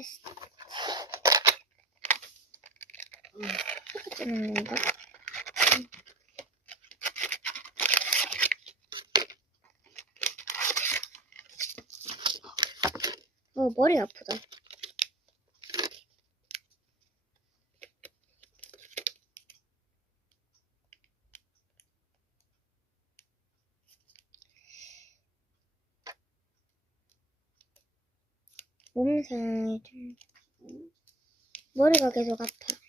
됐어. 똑같이 넣는 건가? 머리 아프다. 몸살 좀. 머리가 계속 아파.